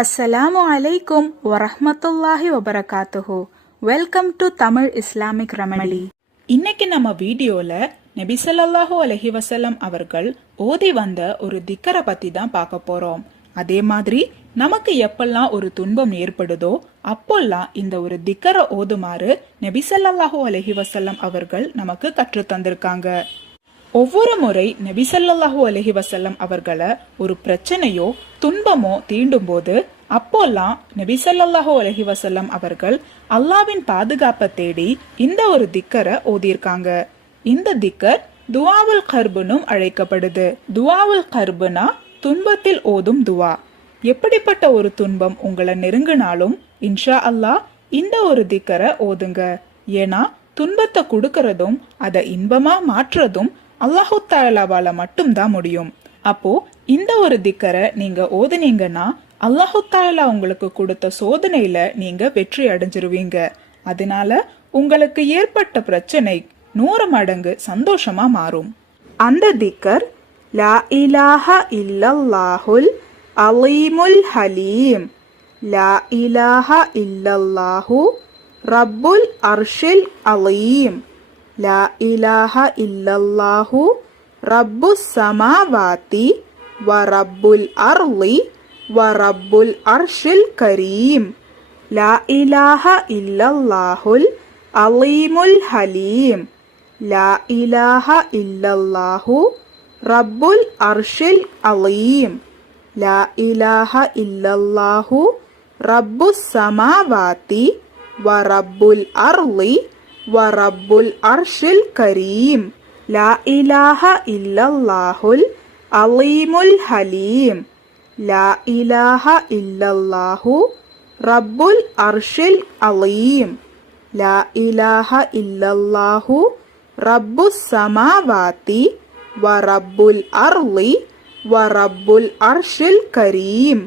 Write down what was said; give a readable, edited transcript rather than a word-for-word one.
அஸ்ஸலாமு அலைக்கும் வரஹ்மத்துல்லாஹி வபரகாத்துஹு. Welcome to Tamil Islamic remedy. இன்னைக்கு நம்ம வீடியோல நபி ஸல்லல்லாஹு அலைஹி வஸல்லம் அவர்கள் ஓதி வந்த ஒரு திக்கரை பத்தி தான் பார்க்க போறோம். அதே மாதிரி நமக்கு எப்பெல்லாம் ஒரு துன்பம் ஏற்படுதோ அப்போல்லாம் இந்த ஒரு திக்கரை ஓதுமாறு நபி ஸல்லல்லாஹு அலைஹி வஸல்லம் அவர்கள் நமக்கு கற்று தந்திருக்காங்க. ஒவ்வொரு முறை நபி ஸல்லல்லாஹு அலைஹி வஸல்லம் அவர்களை ஒரு பிரச்சனையோ துன்பமோ தீண்டும் போது அப்போல்லாம் நபி ஸல்லல்லாஹு அலைஹி வஸல்லம் அவர்கள் அல்லாஹ்வின் பாதுகாப்பை தேடி இந்த ஒரு திக்கரை ஓதியிருக்காங்க. இந்த திக்கர் துஆவுல் கர்புனும் அழைக்கப்படுது. துஆவுல் கர்புனா துன்பத்தில் ஓதும் துவா. எப்படிப்பட்ட ஒரு துன்பம் உங்களை நெருங்கினாலும் இன்ஷா அல்லாஹ் இந்த ஒரு திக்கரை ஓதுங்க. ஏன்னா துன்பத்தை கொடுக்கறதும் அதை இன்பமா மாற்றுறதும் அல்லாஹு தஆலாவால மட்டும்தான் முடியும். அப்போ இந்த ஒரு திக்கரை நீங்க ஓதுனீங்கன்னா அல்லாஹு தஆலா உங்களுக்கு கொடுத்த சோதனையில நீங்க வெற்றி அடைஞ்சிருவீங்க. அதனால உங்களுக்கு ஏற்பட்ட பிரச்சனை 100 மடங்கு சந்தோஷமா மாறும். அந்த திக்கர் லா இலாஹ இல்லல்லாஹுல் அலீமுல் ஹலீம், லா இலாஹ இல்லல்லாஹு ரப்புல் அர்ஷில் அலீம், லா இலாஹ இல்லல்லாஹு ரப்புஸ் ஸமாவாதி வ ரப்புல் அர்ளி வ ரப்புல் அர்ஷில் கரீம், லா இலாஹ இல்லல்லாஹுல் அலீமுல் ஹலீம், லா இலாஹ இல்லல்லாஹு ரப்புல் அர்ஷில் அலீம், லா இலாஹ இல்லல்லாஹு ரப்புஸ் ஸமாவாதி வ ரப்புல் அர்ளி வ ரப்புல் அர்ஷில் கரீம், லா இலாஹ இல்லல்லாஹுல் அலீமுல் ஹலீம், லா இலாஹ இல்லல்லாஹு ரப்புல் அர்ஷில் அலீம், லா இலாஹ இல்லல்லாஹு ரப்புஸ் ஸமாவாதி வ ரப்புல் அர்ளி வ ரப்புல் அர்ஷில் கரீம்.